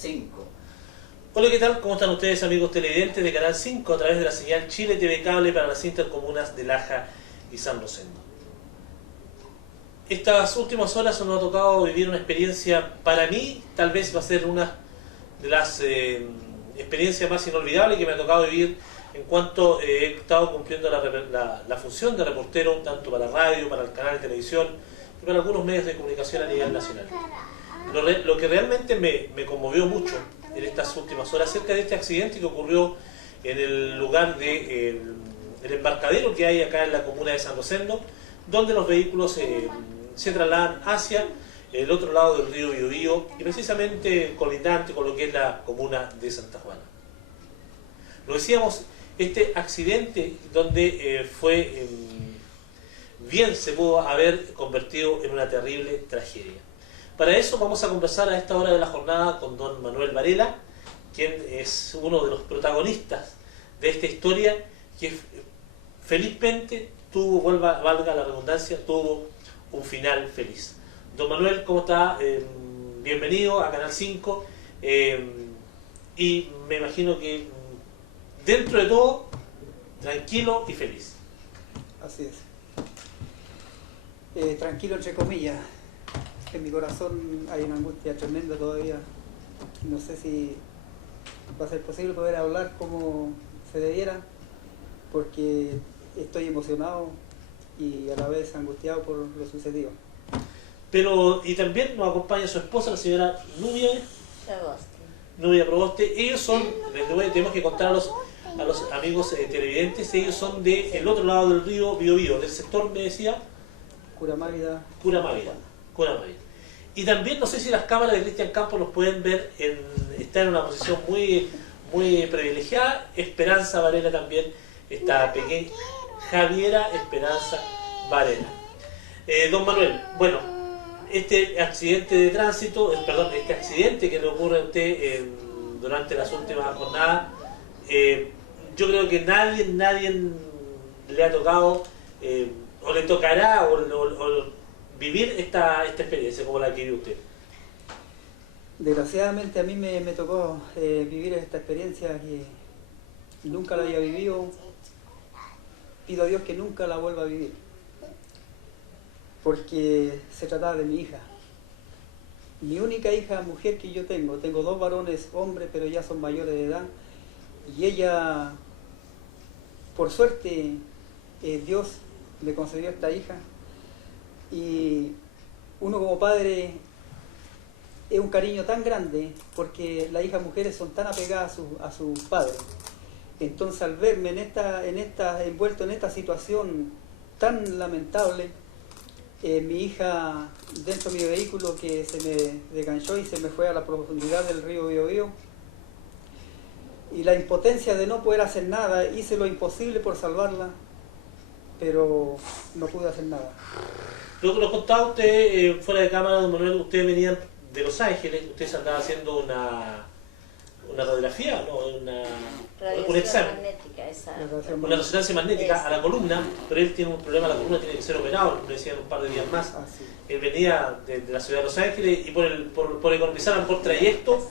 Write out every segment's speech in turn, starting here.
5. Hola, ¿qué tal? ¿Cómo están ustedes, amigos televidentes de Canal 5 a través de la señal Chile TV Cable para las intercomunas de Laja y San Rosendo? Estas últimas horas nos ha tocado vivir una experiencia, para mí, tal vez va a ser una de las experiencias más inolvidables que me ha tocado vivir en cuanto he estado cumpliendo la función de reportero, tanto para radio, para el canal de televisión y para algunos medios de comunicación a nivel nacional. Lo que realmente me conmovió mucho en estas últimas horas acerca de este accidente que ocurrió en el lugar de el embarcadero que hay acá en la comuna de San Rosendo, donde los vehículos se trasladan hacia el otro lado del río Biobío y precisamente colindante con lo que es la comuna de Santa Juana. Lo decíamos, este accidente donde bien se pudo haber convertido en una terrible tragedia. Para eso vamos a conversar a esta hora de la jornada con don Manuel Varela, quien es uno de los protagonistas de esta historia, que felizmente tuvo, valga la redundancia, tuvo un final feliz. Don Manuel, ¿cómo está? Bienvenido a Canal 5 y me imagino que dentro de todo, tranquilo y feliz. Así es. Tranquilo entre comillas. En mi corazón hay una angustia tremenda todavía. No sé si va a ser posible poder hablar como se debiera, porque estoy emocionado y a la vez angustiado por lo sucedido. Pero, y también nos acompaña su esposa, la señora Nubia Proboste. Ellos son, tenemos que contar a los amigos televidentes, ellos son del otro lado del río Biobío, del sector, me decía, Curamávida. Y también, no sé si las cámaras de Cristian Campos los pueden ver, está en una posición muy privilegiada. Esperanza Varela también está pequeña. Javiera Esperanza Varela. Don Manuel, bueno, este accidente de tránsito, este accidente que le ocurre a usted durante las últimas jornadas, yo creo que nadie le ha tocado o le tocará o vivir esta experiencia como la que vive usted. Desgraciadamente a mí me tocó vivir esta experiencia que nunca la había vivido. Pido a Dios que nunca la vuelva a vivir, porque se trataba de mi hija. Mi única hija mujer que yo tengo dos varones hombres, pero ya son mayores de edad, y ella, por suerte, Dios le concedió esta hija, y uno como padre es un cariño tan grande porque las hijas mujeres son tan apegadas a sus padres. Entonces, al verme envuelto en esta situación tan lamentable, mi hija dentro de mi vehículo que se me desganchó y se me fue a la profundidad del río Biobío, y la impotencia de no poder hacer nada, hice lo imposible por salvarla, pero no pude hacer nada. Lo contaba usted fuera de cámara, don Manuel, usted venía de Los Ángeles, usted se andaba haciendo una radiografía, ¿no? Un examen, una resonancia magnética a la columna, pero él tiene un problema, la columna tiene que ser operado, le decían un par de días más. Sí. Él venía de la ciudad de Los Ángeles y por economizar por trayecto,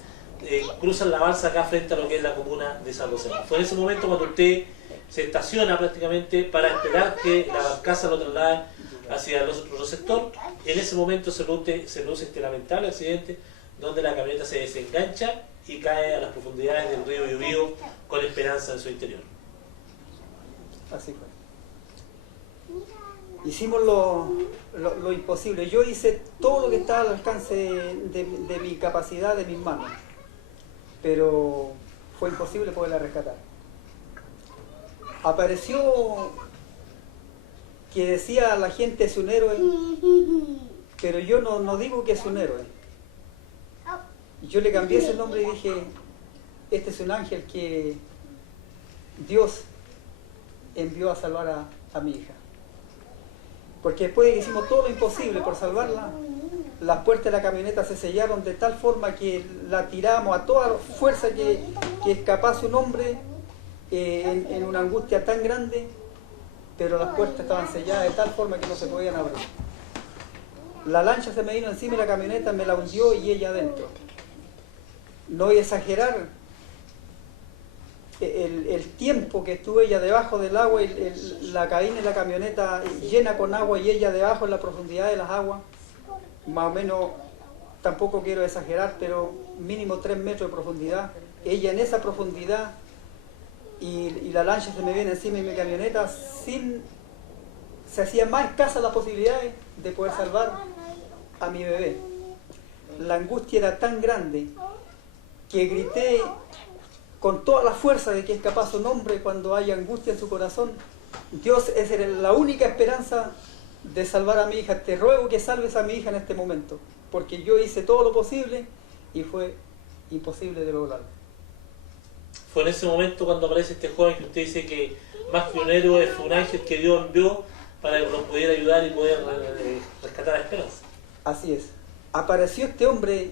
cruzan la balsa acá frente a lo que es la comuna de San Rosendo. Fue en ese momento cuando usted se estaciona prácticamente para esperar que la barcaza lo traslade hacia el otro sector. En ese momento se produce este lamentable accidente donde la camioneta se desengancha y cae a las profundidades del río Biobío con Esperanza en su interior. Así fue. Hicimos lo imposible. Yo hice todo lo que estaba al alcance de mi capacidad, de mis manos, pero fue imposible poderla rescatar. Apareció que decía la gente es un héroe, pero yo no digo que es un héroe. Yo le cambié ese nombre y dije, este es un ángel que Dios envió a salvar a mi hija. Porque después de que hicimos todo lo imposible por salvarla, las puertas de la camioneta se sellaron de tal forma que la tiramos a toda fuerza que escapase un hombre en una angustia tan grande, pero las puertas estaban selladas de tal forma que no se podían abrir. La lancha se me vino encima y la camioneta me la hundió y ella adentro. no voy a exagerar el tiempo que estuvo ella debajo del agua, la cabina de la camioneta llena con agua y ella debajo en la profundidad de las aguas, más o menos, tampoco quiero exagerar, pero mínimo 3 metros de profundidad, ella en esa profundidad y la lancha se me viene encima de mi camioneta, se hacía más escasa las posibilidades de poder salvar a mi bebé. La angustia era tan grande que grité con toda la fuerza de que es capaz un hombre cuando hay angustia en su corazón. Dios es la única esperanza de salvar a mi hija. Te ruego que salves a mi hija en este momento, porque yo hice todo lo posible y fue imposible de lograrlo. Fue en ese momento cuando aparece este joven que usted dice que más que un héroe fue un ángel que Dios envió para que nos pudiera ayudar y poder rescatar la esperanza. Así es. Apareció este hombre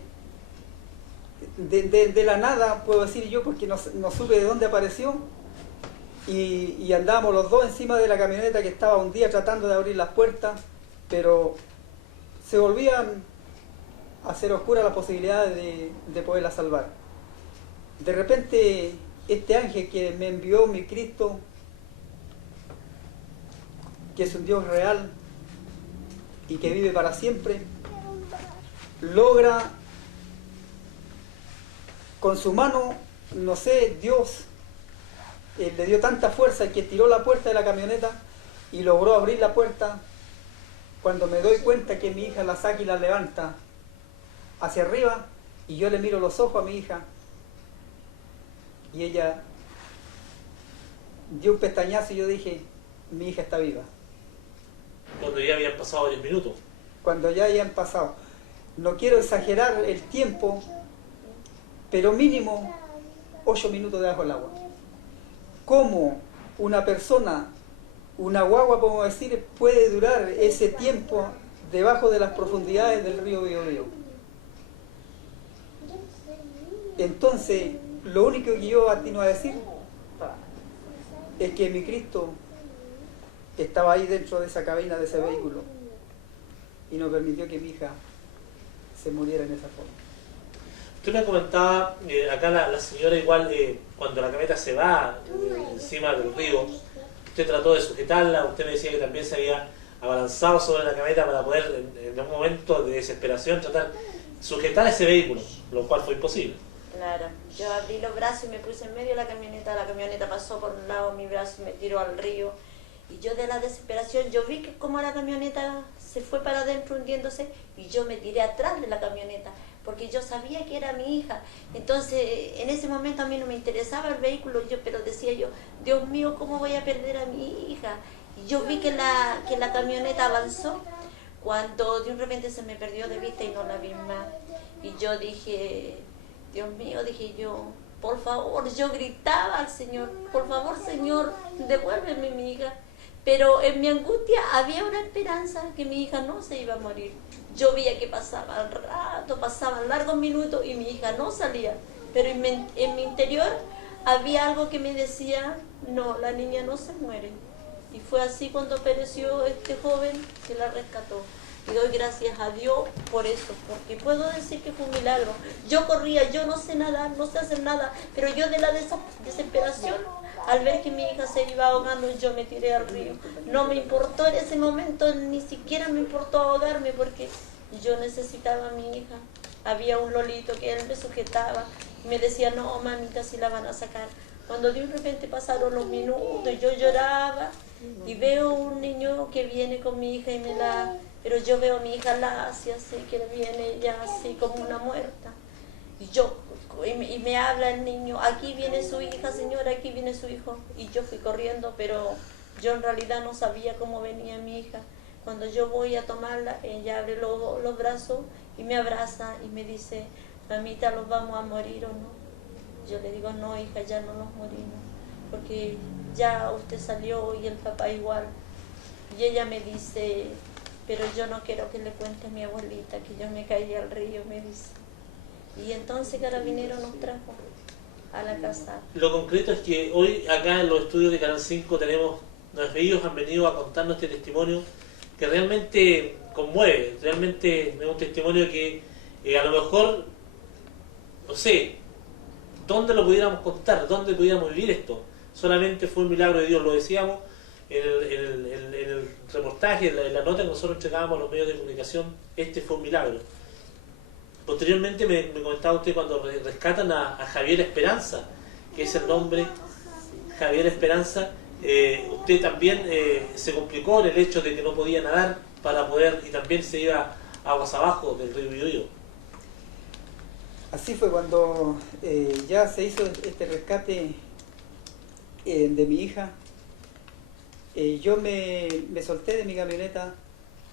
de la nada, puedo decir yo, porque no supe de dónde apareció, y andábamos los dos encima de la camioneta que estaba un día tratando de abrir las puertas, pero se volvían a hacer oscuras las posibilidades de poderla salvar. De repente, este ángel que me envió mi Cristo, que es un Dios real y que vive para siempre, logra con su mano, no sé, Dios le dio tanta fuerza que tiró la puerta de la camioneta y logró abrir la puerta. Cuando me doy cuenta que mi hija la saca y la levanta hacia arriba, y yo le miro los ojos a mi hija y ella dio un pestañazo y yo dije, mi hija está viva. Cuando ya habían pasado varios minutos. Cuando ya hayan pasado. No quiero exagerar el tiempo, pero mínimo 8 minutos debajo del agua. ¿Cómo una persona, una guagua, podemos decir, puede durar ese tiempo debajo de las profundidades del río Biobío? Entonces, lo único que yo atino a decir es que mi Cristo estaba ahí dentro de esa cabina, de ese vehículo, y no permitió que mi hija se muriera en esa forma. Usted me comentaba, acá la señora igual, cuando la camioneta se va encima del río, usted trató de sujetarla, usted me decía que también se había abalanzado sobre la camioneta para poder, en un momento de desesperación, tratar de sujetar ese vehículo, lo cual fue imposible. Claro, yo abrí los brazos y me puse en medio de la camioneta pasó por un lado mi brazo y me tiró al río. Y yo de la desesperación, yo vi que como la camioneta se fue para adentro hundiéndose y yo me tiré atrás de la camioneta porque yo sabía que era mi hija. Entonces, en ese momento a mí no me interesaba el vehículo, pero decía yo, Dios mío, ¿cómo voy a perder a mi hija? Y yo vi que la camioneta avanzó cuando de un repente se me perdió de vista y no la vi más. Y yo dije, Dios mío, dije yo, por favor, yo gritaba al Señor, por favor, Señor, devuélveme mi hija. Pero en mi angustia había una esperanza que mi hija no se iba a morir. Yo veía que pasaba el rato, pasaban largos minutos y mi hija no salía. Pero en mi interior había algo que me decía, no, la niña no se muere. Y fue así cuando pereció este joven que la rescató. Y doy gracias a Dios por eso, porque puedo decir que fue un milagro. Yo corría, yo no sé nadar, no sé hacer nada, pero yo de la desesperación, al ver que mi hija se iba ahogando, yo me tiré al río. No me importó en ese momento, ni siquiera me importó ahogarme, porque yo necesitaba a mi hija. Había un lolito que él me sujetaba y me decía, no, mamita, si la van a sacar. Cuando de repente pasaron los minutos, yo lloraba y veo un niño que viene con mi hija y me la... Pero yo veo a mi hija lacia, así que viene ya así como una muerta. Y me habla el niño, aquí viene su hija, señora, aquí viene su hijo. Y yo fui corriendo, pero yo en realidad no sabía cómo venía mi hija. Cuando yo voy a tomarla, ella abre los brazos y me abraza y me dice, mamita, ¿los vamos a morir o no? Yo le digo, no, hija, ya no nos morimos, porque ya usted salió y el papá igual. Y ella me dice, pero yo no quiero que le cuente a mi abuelita que yo me caí al río, me dice. Y entonces Carabinero nos trajo a la casa. Lo concreto es que hoy acá en los estudios de Canal 5 tenemos, ellos han venido a contarnos este testimonio que realmente conmueve, realmente es un testimonio que a lo mejor, no sé, dónde lo pudiéramos contar, dónde pudiéramos vivir esto. Solamente fue un milagro de Dios, lo decíamos en el reportaje, en la nota que nosotros entregábamos a los medios de comunicación. Este fue un milagro. Posteriormente me comentaba usted cuando rescatan a Javier Esperanza, que es el nombre, Javier Esperanza. Usted también se complicó en el hecho de que no podía nadar para poder, y también se iba aguas abajo del río Biobío. Así fue cuando ya se hizo este rescate de mi hija. Yo me solté de mi camioneta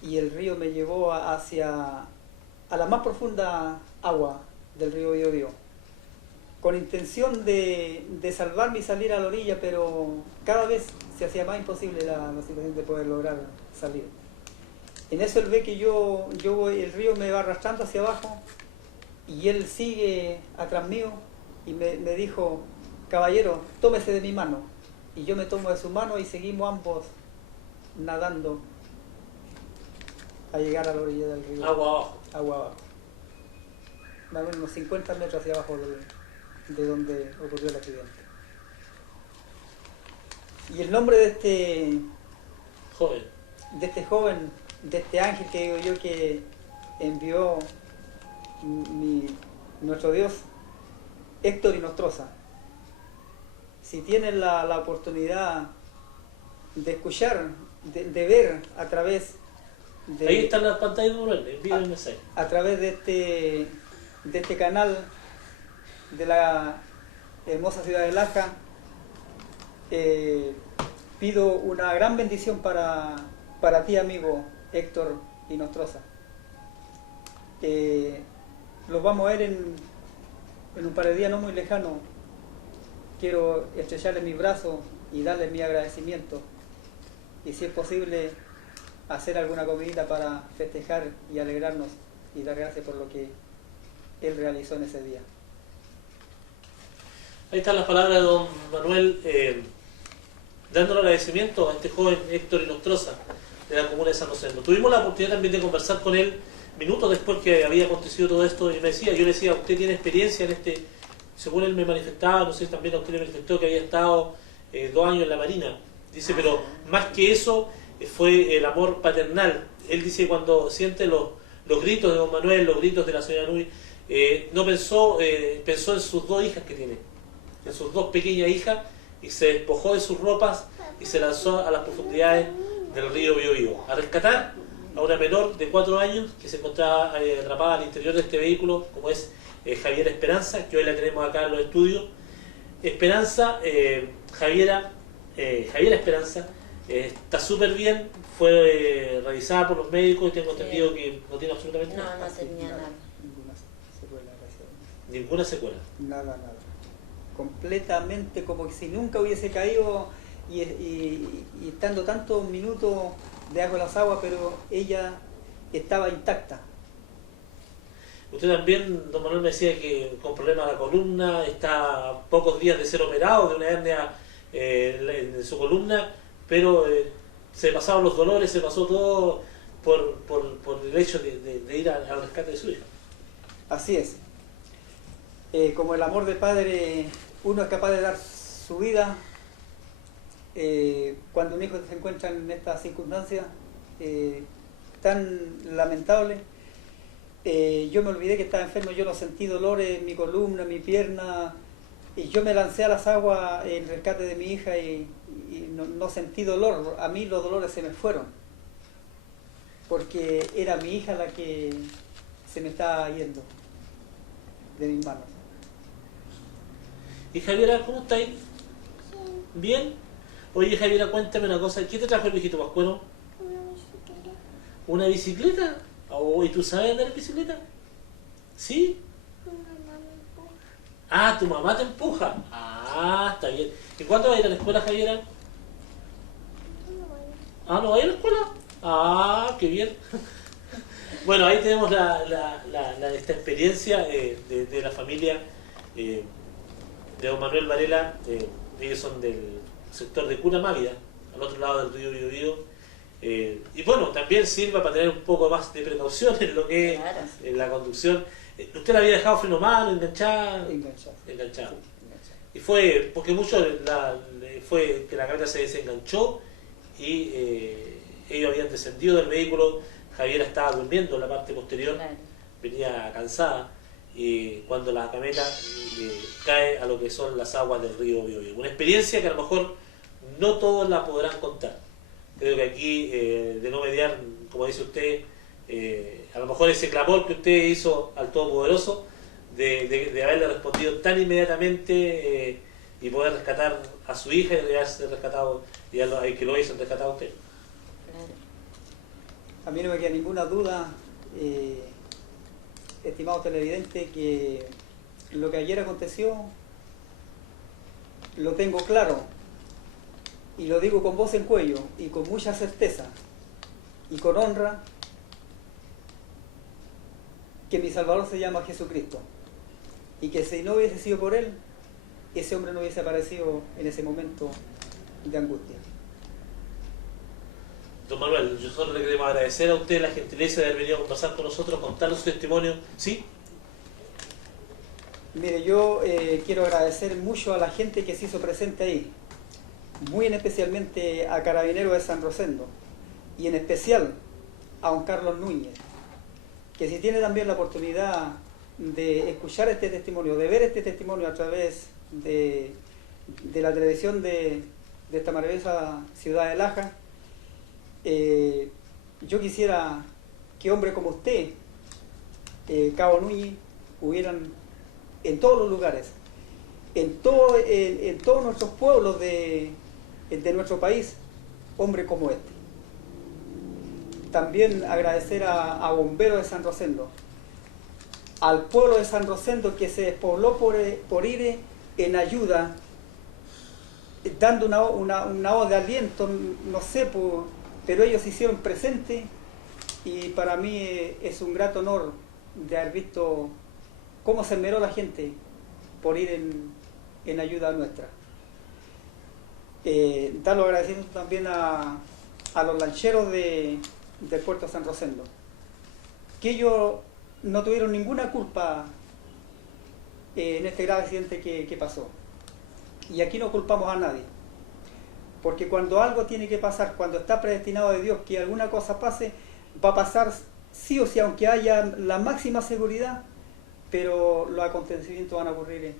y el río me llevó hacia la más profunda agua del río Biobío, con intención de salvarme y salir a la orilla, pero cada vez se hacía más imposible la situación de poder lograr salir. En eso él ve que el río me va arrastrando hacia abajo y él sigue atrás mío y me dijo: caballero, tómese de mi mano. Y yo me tomo de su mano y seguimos ambos nadando a llegar a la orilla del río. Agua abajo. Agua abajo. Más o menos unos 50 metros hacia abajo de donde ocurrió el accidente. Y el nombre de este joven, de este ángel que digo yo que envió nuestro Dios, Héctor Inostroza. Si tienen la oportunidad de escuchar, de ver a través de... Ahí están las pantallas de Manuel, envío el mensaje. A través de este canal de la hermosa ciudad de Laja, pido una gran bendición para ti, amigo Héctor Inostroza. Los vamos a ver en un par de días no muy lejano. Quiero estrecharle mi brazo y darle mi agradecimiento, y si es posible hacer alguna comidita para festejar y alegrarnos y dar gracias por lo que él realizó en ese día. Ahí están las palabras de don Manuel, dándole agradecimiento a este joven Héctor Inostroza de la comuna de San Rosendo. Tuvimos la oportunidad también de conversar con él minutos después que había acontecido todo esto, y yo le decía, usted tiene experiencia en este, según él me manifestaba, no sé si también a usted le manifestó que había estado 2 años en la Marina. Dice, pero más que eso fue el amor paternal. Él dice, cuando siente los gritos de don Manuel, los gritos de la señora Nui, no pensó en sus 2 hijas que tiene, en sus 2 pequeñas hijas, y se despojó de sus ropas y se lanzó a las profundidades del río Biobío a rescatar a una menor de 4 años que se encontraba atrapada al interior de este vehículo, como es Javier Esperanza, que hoy la tenemos acá en los estudios. Esperanza, Javiera Esperanza, está súper bien, fue revisada por los médicos y tengo entendido que no tiene absolutamente nada. No tenía nada. Ninguna secuela. Nada. Completamente como si nunca hubiese caído y estando tantos minutos debajo de las aguas, pero ella estaba intacta. Usted también, don Manuel, me decía que con problemas de la columna, está a pocos días de ser operado de una hernia en su columna, pero se pasaron los dolores, se pasó todo por el hecho de ir al rescate de su hija. Así es. Como el amor del padre, uno es capaz de dar su vida cuando un hijo se encuentra en estas circunstancias tan lamentables. Yo me olvidé que estaba enfermo, yo no sentí dolores en mi columna, en mi pierna, y yo me lancé a las aguas en rescate de mi hija y no sentí dolor. A mí los dolores se me fueron, porque era mi hija la que se me estaba yendo de mis manos. ¿Y Javiera, cómo estáis? ¿Bien? Oye, Javiera, cuéntame una cosa, ¿qué te trajo el viejito Pascuero? Una bicicleta. ¿Una bicicleta? Oh, ¿y tú sabes andar en bicicleta? ¿Sí? Mi mamá me empuja. Ah, tu mamá te empuja. Ah, está bien. ¿Y cuándo vas a ir a la escuela, Javiera? No voy. Ah, ¿no vas a ir a la escuela? Ah, qué bien. Bueno, ahí tenemos esta experiencia de la familia de don Manuel Varela. Ellos son del sector de Cura Mávida, al otro lado del río Biobío. Y bueno, también sirva para tener un poco más de precaución en lo que Claro. es en la conducción. ¿Usted la había dejado freno mano, enganchada? Enganchado. Enganchado. Sí, enganchado. Y fue, porque mucho fue que la camioneta se desenganchó y ellos habían descendido del vehículo, Javiera estaba durmiendo en la parte posterior, Claro. venía cansada, y cuando la camioneta cae a lo que son las aguas del río Biobío. Una experiencia que a lo mejor no todos la podrán contar. Creo que aquí, de no mediar, como dice usted, a lo mejor ese clamor que usted hizo al Todopoderoso, de haberle respondido tan inmediatamente y poder rescatar a su hija y de haberse rescatado, y que lo hizo rescatado a usted. Claro. A mí no me queda ninguna duda, estimado televidente, que lo que ayer aconteció lo tengo claro y lo digo con voz en cuello y con mucha certeza y con honra, que mi Salvador se llama Jesucristo y que si no hubiese sido por Él, ese hombre no hubiese aparecido en ese momento de angustia. Don Manuel, nosotros le queremos agradecer a usted la gentileza de haber venido a conversar con nosotros, contarnos su testimonio. ¿Sí? Mire, yo quiero agradecer mucho a la gente que se hizo presente ahí, muy en especialmente a Carabineros de San Rosendo y en especial a don Carlos Núñez, que si tiene también la oportunidad de escuchar este testimonio, de ver este testimonio a través de la televisión de esta maravillosa ciudad de Laja, yo quisiera que hombres como usted, Cabo Núñez, hubieran en todos los lugares, en todos nuestros pueblos de nuestro país, hombres como este. También agradecer a Bomberos de San Rosendo, al pueblo de San Rosendo que se despobló por ir en ayuda, dando una voz de aliento, no sé, pero ellos se hicieron presentes y para mí es un grato honor de haber visto cómo se esmeró la gente por ir en ayuda nuestra. Dar los agradecimientos también a los lancheros del puerto de San Rosendo, que ellos no tuvieron ninguna culpa en este grave accidente que pasó. Y aquí no culpamos a nadie, porque cuando algo tiene que pasar, cuando está predestinado de Dios que alguna cosa pase, va a pasar sí o sí, aunque haya la máxima seguridad, pero los acontecimientos van a ocurrir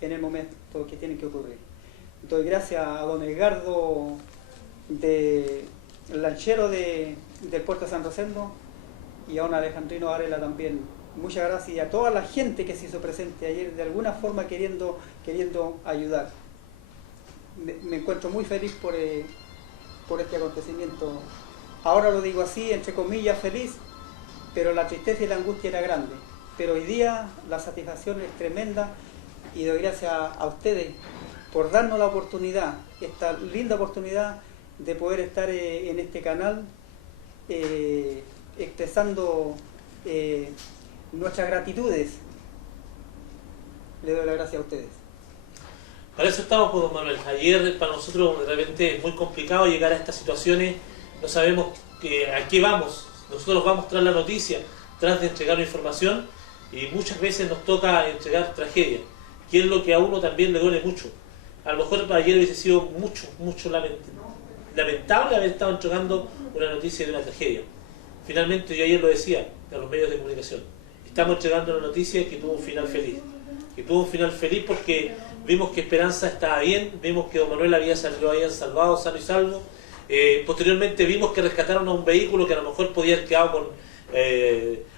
en el momento que tienen que ocurrir. Entonces, gracias a don Edgardo, lanchero del puerto de San Rosendo, y a don Alejandrino Varela también. Muchas gracias, y a toda la gente que se hizo presente ayer, de alguna forma queriendo ayudar. Me encuentro muy feliz por este acontecimiento. Ahora lo digo así, entre comillas, feliz, pero la tristeza y la angustia era grande. Pero hoy día la satisfacción es tremenda y doy gracias a ustedes por darnos la oportunidad, esta linda oportunidad de poder estar en este canal expresando nuestras gratitudes. Le doy las gracias a ustedes. Para eso estamos, pues, don Manuel. Ayer para nosotros de repente es muy complicado llegar a estas situaciones, no sabemos a qué vamos. Nosotros vamos tras la noticia, tras de entregar una información, y muchas veces nos toca entregar tragedia, que es lo que a uno también le duele mucho. A lo mejor para ayer hubiese sido mucho lamentable haber estado entregando una noticia de una tragedia. Finalmente, yo ayer lo decía a los medios de comunicación, estamos entregando una noticia que tuvo un final feliz. Que tuvo un final feliz porque vimos que Esperanza estaba bien, vimos que don Manuel lo habían salvado sano y salvo. Posteriormente vimos que rescataron a un vehículo que a lo mejor podía haber quedado con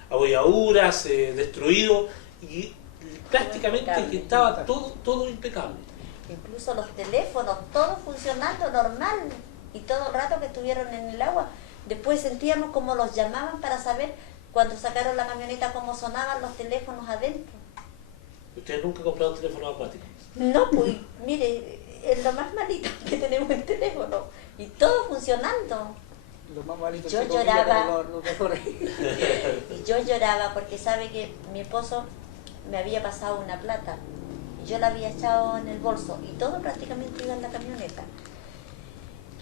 abolladuras, destruido, y prácticamente que estaba todo impecable. Incluso los teléfonos, todo funcionando normal, y todo el rato que estuvieron en el agua. Después sentíamos como los llamaban para saber, cuando sacaron la camioneta, cómo sonaban los teléfonos adentro. ¿Ustedes nunca compraron teléfono acuático? No, pues mire, es lo más malito que tenemos el teléfono, y todo funcionando. Lo más malito Yo es que lloraba. lo mejor. Y yo lloraba porque sabe que mi esposo me había pasado una plata y yo la había echado en el bolso y todo prácticamente iba en la camioneta.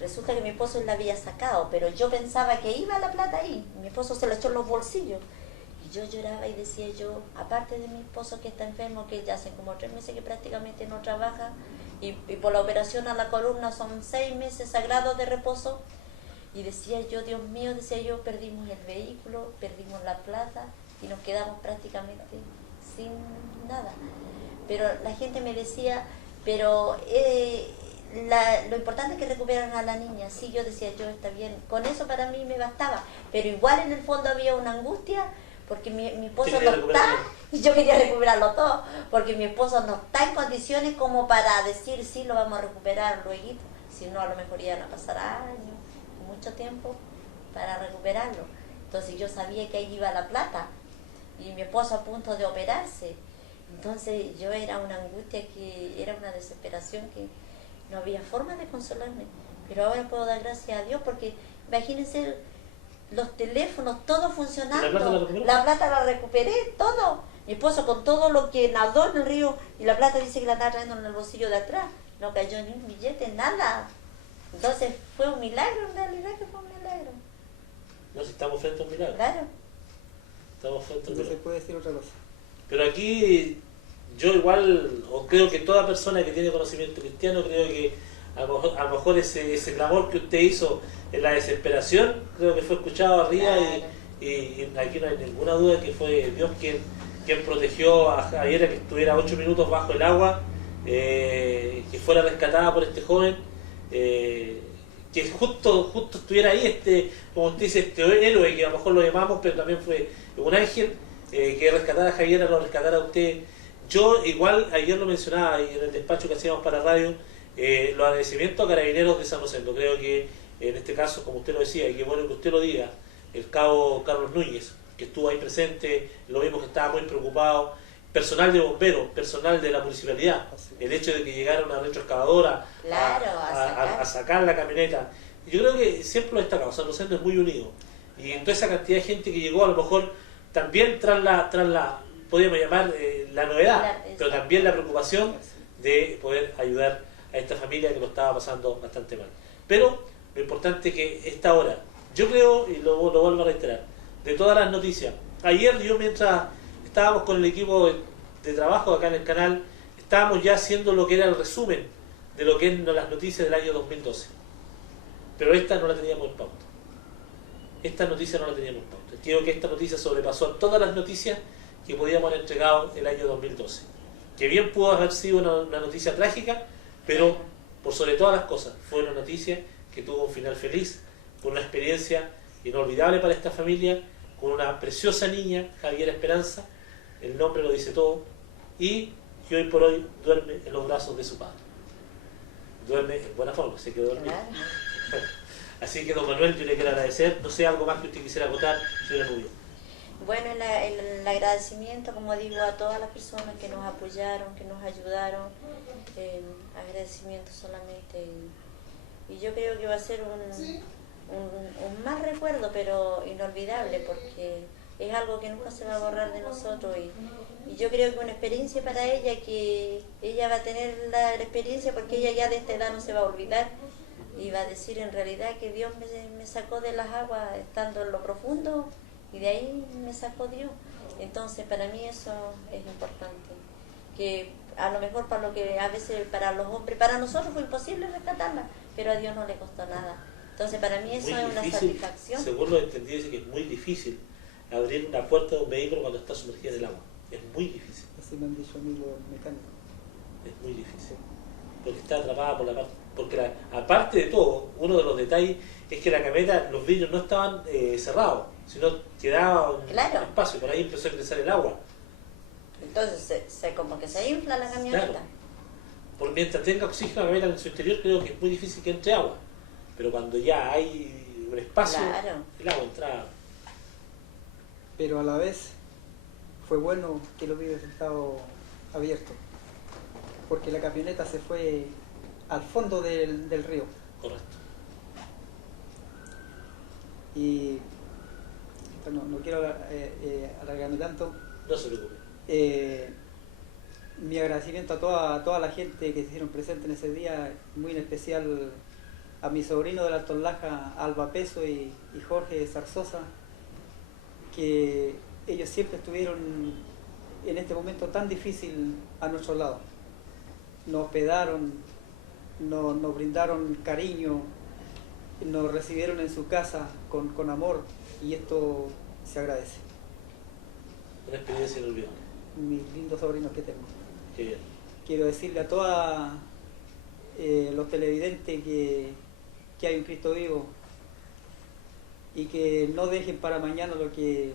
Resulta que mi esposo la había sacado, pero yo pensaba que iba la plata ahí. Mi esposo se la echó en los bolsillos. Y yo lloraba y decía yo, aparte de mi esposo que está enfermo, que ya hace como 3 meses que prácticamente no trabaja, y por la operación a la columna son 6 meses sagrados de reposo, y decía yo, Dios mío, decía yo, perdimos el vehículo, perdimos la plata, y nos quedamos prácticamente sin nada. Pero la gente me decía, pero lo importante es que recuperaran a la niña. Sí, yo decía, yo está bien, con eso para mí me bastaba, pero igual en el fondo había una angustia, porque mi esposo no está, y yo quería recuperarlo todo, porque mi esposo no está en condiciones como para decir, sí, lo vamos a recuperar luego, si no a lo mejor iban a pasar años, mucho tiempo para recuperarlo. Entonces yo sabía que ahí iba la plata, y mi esposo a punto de operarse. Entonces yo era una angustia, que era una desesperación, que no había forma de consolarme. Pero ahora puedo dar gracias a Dios, porque imagínense, los teléfonos, todo funcionando. La plata la recuperé, todo. Mi esposo con todo lo que nadó en el río, y la plata dice que la estaba trayendo en el bolsillo de atrás. No cayó ni un billete, nada. Entonces fue un milagro, en realidad que fue un milagro. No, si estamos frente a un milagro. Claro. Estamos frente a un No milagro. se puede decir otra cosa. Pero aquí yo igual, o creo que toda persona que tiene conocimiento cristiano, creo que a lo mejor ese clamor que usted hizo en la desesperación, creo que fue escuchado arriba. Claro. y aquí no hay ninguna duda que fue Dios quien protegió a Javiera, que estuviera 8 minutos bajo el agua, que fuera rescatada por este joven, que justo estuviera ahí, como usted dice, este héroe, que a lo mejor lo llamamos, pero también fue un ángel, que rescatara a Javiera, lo rescatara a usted. Yo igual, ayer lo mencionaba y en el despacho que hacíamos para radio, los agradecimientos a Carabineros de San Rosendo. Creo que en este caso, como usted lo decía, y que bueno que usted lo diga, el cabo Carlos Núñez, que estuvo ahí presente, lo vimos que estaba muy preocupado, personal de bomberos, personal de la municipalidad, el hecho de que llegara una retroexcavadora Claro, a sacar la camioneta. Yo creo que siempre lo he destacado, San Rosendo es muy unido, y toda esa cantidad de gente que llegó, a lo mejor también tras la podríamos llamar la novedad, pero también la preocupación de poder ayudar a esta familia que lo estaba pasando bastante mal. Pero lo importante es que esta hora, yo creo, y lo vuelvo a reiterar, de todas las noticias, ayer yo, mientras estábamos con el equipo de trabajo acá en el canal, estábamos ya haciendo lo que era el resumen de lo que eran las noticias del año 2012. Pero esta no la teníamos en pauta. Esta noticia no la teníamos en pauta. Creo que esta noticia sobrepasó a todas las noticias que podíamos haber entregado el año 2012. Que bien pudo haber sido una noticia trágica, pero por sobre todas las cosas fue una noticia que tuvo un final feliz, con una experiencia inolvidable para esta familia, con una preciosa niña, Javiera Esperanza, el nombre lo dice todo, y que hoy por hoy duerme en los brazos de su padre. Duerme en buena forma, se quedó dormido. Claro. Así que, don Manuel, yo le quiero agradecer. No sé, algo más que usted quisiera contar, señora Rubio. Bueno, el agradecimiento, como digo, a todas las personas que nos apoyaron, que nos ayudaron, agradecimiento solamente. Y yo creo que va a ser un mal recuerdo, pero inolvidable, porque es algo que nunca se va a borrar de nosotros. Y yo creo que una experiencia para ella, que ella va a tener la experiencia, porque ella ya de esta edad no se va a olvidar. Y va a decir en realidad que Dios me sacó de las aguas estando en lo profundo, y de ahí me sacó Dios. Entonces para mí eso es importante, que a lo mejor para lo que a veces para los hombres, para nosotros fue imposible rescatarla, pero a Dios no le costó nada. Entonces para mí eso Muy es una difícil, satisfacción. según lo entendí, dice que es muy difícil abrir una puerta de un vehículo cuando está sumergida en el agua. Es muy difícil, Así me han dicho a mí los mecánicos. es muy difícil. Porque está atrapada por la parte. Porque aparte de todo, uno de los detalles es que la camioneta, los vidrios no estaban cerrados, sino quedaba un Claro. espacio, por ahí empezó a ingresar el agua. Entonces como que se infla la camioneta. Claro. Por mientras tenga oxígeno la camioneta en su interior, creo que es muy difícil que entre agua. Pero cuando ya hay un espacio, Claro. el agua entra. Pero a la vez fue bueno que lo hubiese estado abierto, porque la camioneta se fue al fondo del río. Correcto. Y no quiero alargarme tanto. No se preocupe. Mi agradecimiento a toda la gente que se hicieron presente en ese día, muy en especial a mi sobrino de la Alto Laja, Alba Peso y Jorge Zarzosa, que ellos siempre estuvieron en este momento tan difícil a nuestro lado. Nos hospedaron, nos brindaron cariño, nos recibieron en su casa con amor, y esto se agradece. Una experiencia inolvidable. Mis lindos sobrinos que tengo. Qué bien. Quiero decirle a todos los televidentes que hay un Cristo vivo, y que no dejen para mañana lo que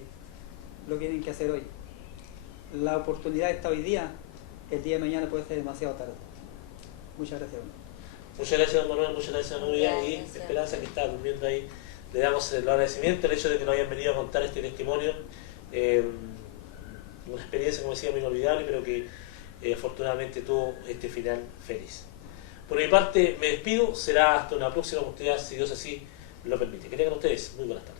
tienen que hacer hoy. La oportunidad está hoy día, el día de mañana puede ser demasiado tarde. Muchas gracias. Muchas gracias, don Manuel, muchas gracias, Nuria, y Gracias. Esperanza, que está durmiendo ahí. Le damos el agradecimiento, el hecho de que nos hayan venido a contar este testimonio. Una experiencia, como decía, muy inolvidable, pero que afortunadamente tuvo este final feliz. Por mi parte, me despido. Será hasta una próxima oportunidad, si Dios así lo permite. Que tengan ustedes muy buenas tardes.